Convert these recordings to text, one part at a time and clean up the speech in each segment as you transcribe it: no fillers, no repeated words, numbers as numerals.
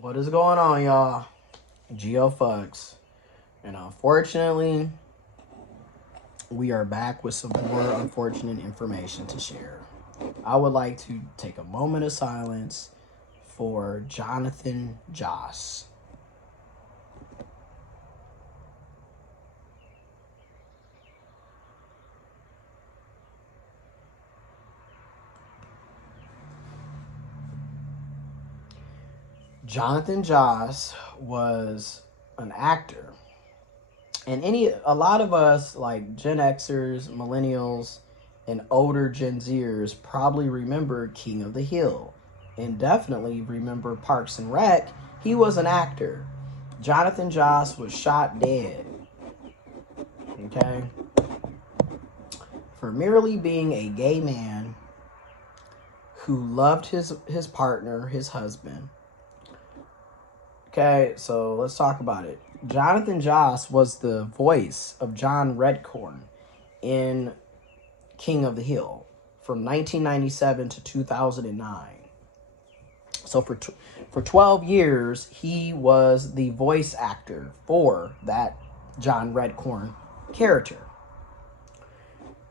What is going on, y'all? GeoFucks. And unfortunately, we are back with some more unfortunate information to share. I would like to take a moment of silence for Jonathan Joss. Jonathan Joss was an actor. And a lot of us, like Gen Xers, millennials, and older Gen Zers, probably remember King of the Hill, and definitely remember Parks and Rec. He was an actor. Jonathan Joss was shot dead, okay, for merely being a gay man who loved his partner, his husband. Okay, so let's talk about it. Jonathan Joss was the voice of John Redcorn in King of the Hill from 1997 to 2009. So for 12 years, he was the voice actor for that John Redcorn character.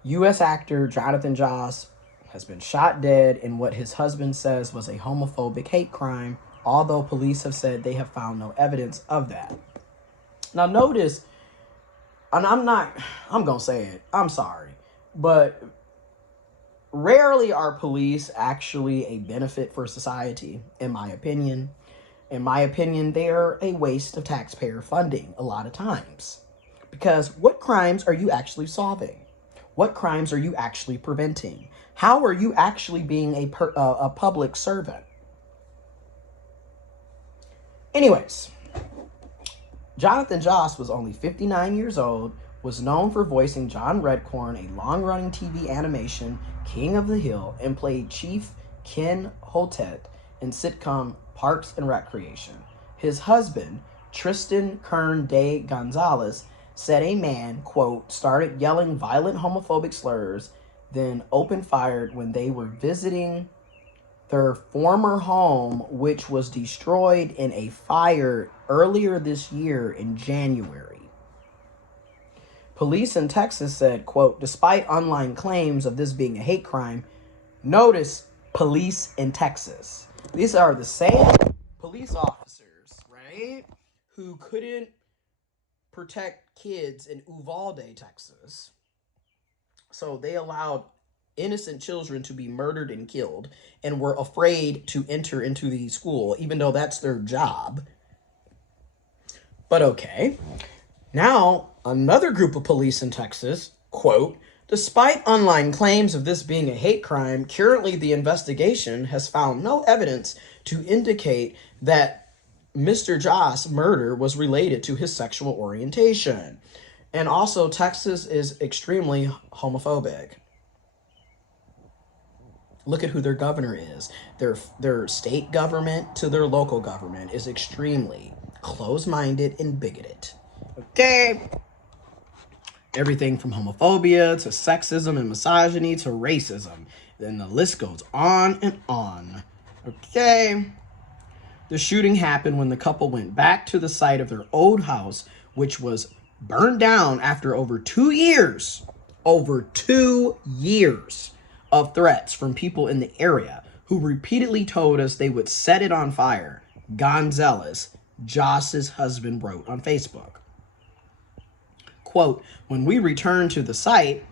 U.S. actor Jonathan Joss has been shot dead in what his husband says was a homophobic hate crime, although police have said they have found no evidence of that. Now notice, and I'm going to say it, I'm sorry, but rarely are police actually a benefit for society, in my opinion. In my opinion, they're a waste of taxpayer funding a lot of times. Because what crimes are you actually solving? What crimes are you actually preventing? How are you actually being a public servant? Anyways, Jonathan Joss was only 59 years old, was known for voicing John Redcorn, a long-running TV animation, King of the Hill, and played Chief Ken Hotet in sitcom Parks and Recreation. His husband, Tristan Kern de Gonzalez, said a man, quote, started yelling violent homophobic slurs, then opened fire when they were visiting their former home, which was destroyed in a fire earlier this year in January. Police in Texas said, quote, despite online claims of this being a hate crime, notice police in Texas. These are the same police officers, right, who couldn't protect kids in Uvalde, Texas. So they allowed innocent children to be murdered and killed and were afraid to enter into the school, even though that's their job. But okay. Now, another group of police in Texas, quote, despite online claims of this being a hate crime, currently the investigation has found no evidence to indicate that Mr. Joss' murder was related to his sexual orientation. And also, Texas is extremely homophobic. Look at who their governor is. Their state government to their local government is extremely close-minded and bigoted. Okay? Everything from homophobia to sexism and misogyny to racism. Then the list goes on and on. Okay? The shooting happened when the couple went back to the site of their old house, which was burned down after over 2 years of threats from people in the area who repeatedly told us they would set it on fire, Gonzalez, Joss's husband, wrote on Facebook. Quote, when we returned to the site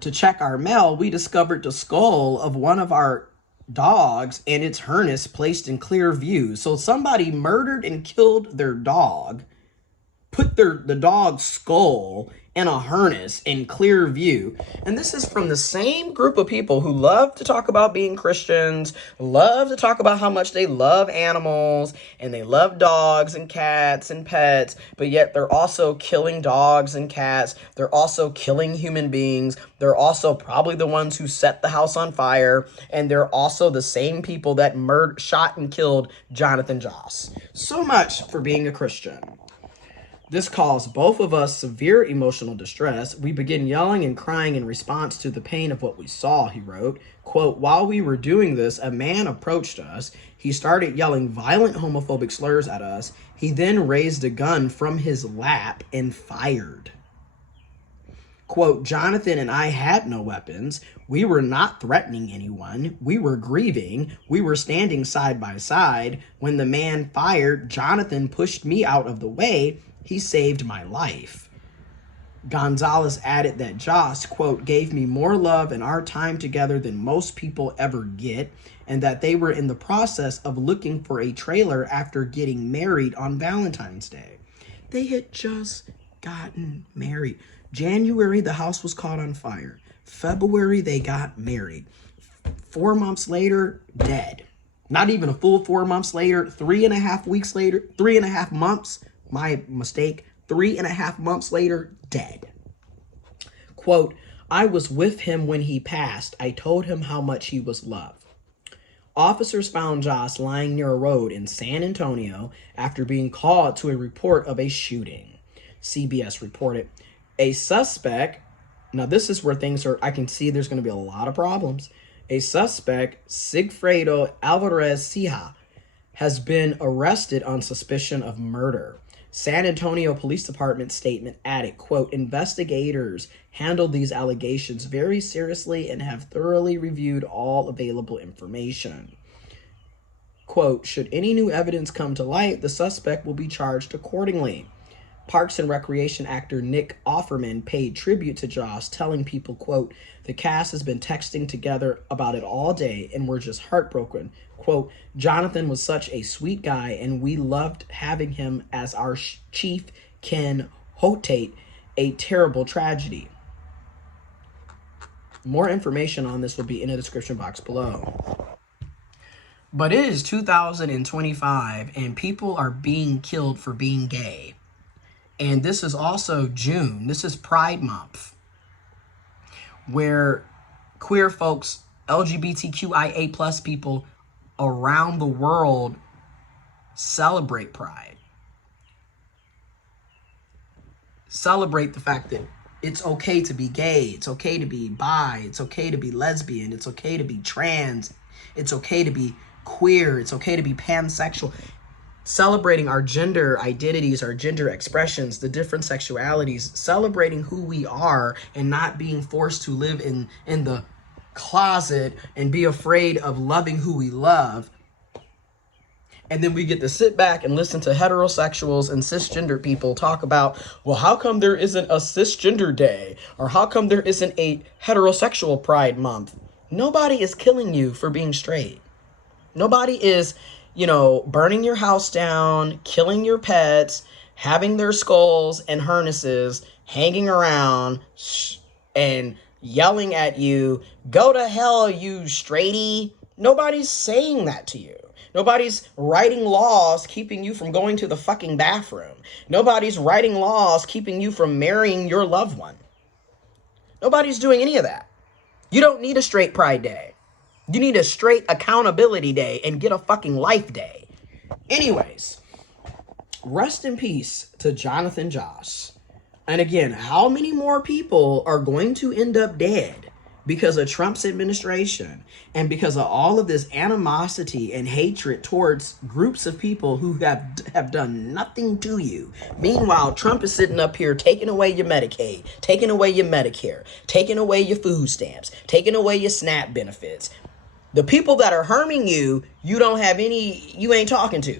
to check our mail, we discovered the skull of one of our dogs and its harness placed in clear view. So somebody murdered and killed their dog, put the dog's skull in a harness in clear view. And this is from the same group of people who love to talk about being Christians, love to talk about how much they love animals, and they love dogs and cats and pets, but yet they're also killing dogs and cats. They're also killing human beings. They're also probably the ones who set the house on fire, and they're also the same people that shot and killed Jonathan Joss. So much for being a Christian. This caused both of us severe emotional distress. We began yelling and crying in response to the pain of what we saw, he wrote. Quote, while we were doing this, a man approached us. He started yelling violent homophobic slurs at us. He then raised a gun from his lap and fired. Quote, Jonathan and I had no weapons. We were not threatening anyone. We were grieving. We were standing side by side. When the man fired, Jonathan pushed me out of the way. He saved my life. Gonzalez added that Joss, quote, gave me more love in our time together than most people ever get, and that they were in the process of looking for a trailer after getting married on Valentine's Day. They had just gotten married. January, the house was caught on fire. February, they got married. 4 months later, dead. Not even a full 4 months later, 3.5 weeks later, 3.5 months, my mistake, 3.5 months later, dead. Quote, I was with him when he passed. I told him how much he was loved. Officers found Joss lying near a road in San Antonio after being called to a report of a shooting. CBS reported. A suspect, now this is where things are, I can see there's going to be a lot of problems. A suspect, Sigfredo Alvarez Sija, has been arrested on suspicion of murder. San Antonio Police Department statement added, quote, investigators handled these allegations very seriously and have thoroughly reviewed all available information. Quote, should any new evidence come to light, the suspect will be charged accordingly. Parks and Recreation actor Nick Offerman paid tribute to Joss, telling people, quote, the cast has been texting together about it all day and we're just heartbroken. Quote, Jonathan was such a sweet guy and we loved having him as our chief Ken Hotate, a terrible tragedy. More information on this will be in the description box below. But it is 2025 and people are being killed for being gay. And this is also June. This is Pride Month, where queer folks, LGBTQIA plus people around the world celebrate Pride. Celebrate the fact that it's okay to be gay. It's okay to be bi. It's okay to be lesbian. It's okay to be trans. It's okay to be queer. It's okay to be pansexual. Celebrating our gender identities, our gender expressions, the different sexualities, celebrating who we are and not being forced to live in the closet and be afraid of loving who we love. And then we get to sit back and listen to heterosexuals and cisgender people talk about, well, how come there isn't a cisgender day? Or how come there isn't a heterosexual Pride Month? Nobody is killing you for being straight. Nobody is, burning your house down, killing your pets, having their skulls and harnesses hanging around and yelling at you, go to hell, you straighty. Nobody's saying that to you. Nobody's writing laws keeping you from going to the fucking bathroom. Nobody's writing laws keeping you from marrying your loved one. Nobody's doing any of that. You don't need a straight Pride Day. You need a straight accountability day and get a fucking life day. Anyways, rest in peace to Jonathan Joss. And again, how many more people are going to end up dead because of Trump's administration and because of all of this animosity and hatred towards groups of people who have done nothing to you? Meanwhile, Trump is sitting up here taking away your Medicaid, taking away your Medicare, taking away your food stamps, taking away your SNAP benefits. The people that are harming you, you ain't talking to.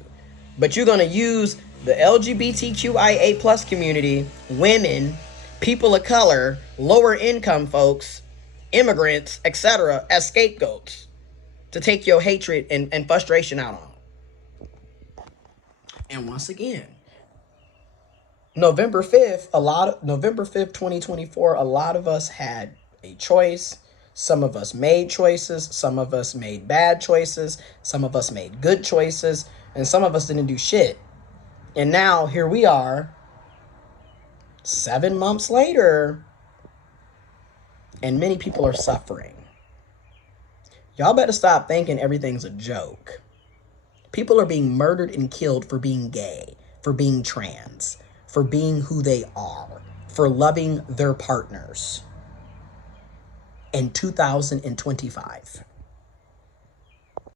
But you're going to use the LGBTQIA plus community, women, people of color, lower income folks, immigrants, etc. as scapegoats to take your hatred and frustration out on. And once again, November 5th, 2024, a lot of us had a choice. Some of us made choices, some of us made bad choices, some of us made good choices, and some of us didn't do shit. And now here we are, 7 months later, and many people are suffering. Y'all better stop thinking everything's a joke. People are being murdered and killed for being gay, for being trans, for being who they are, for loving their partners. In 2025.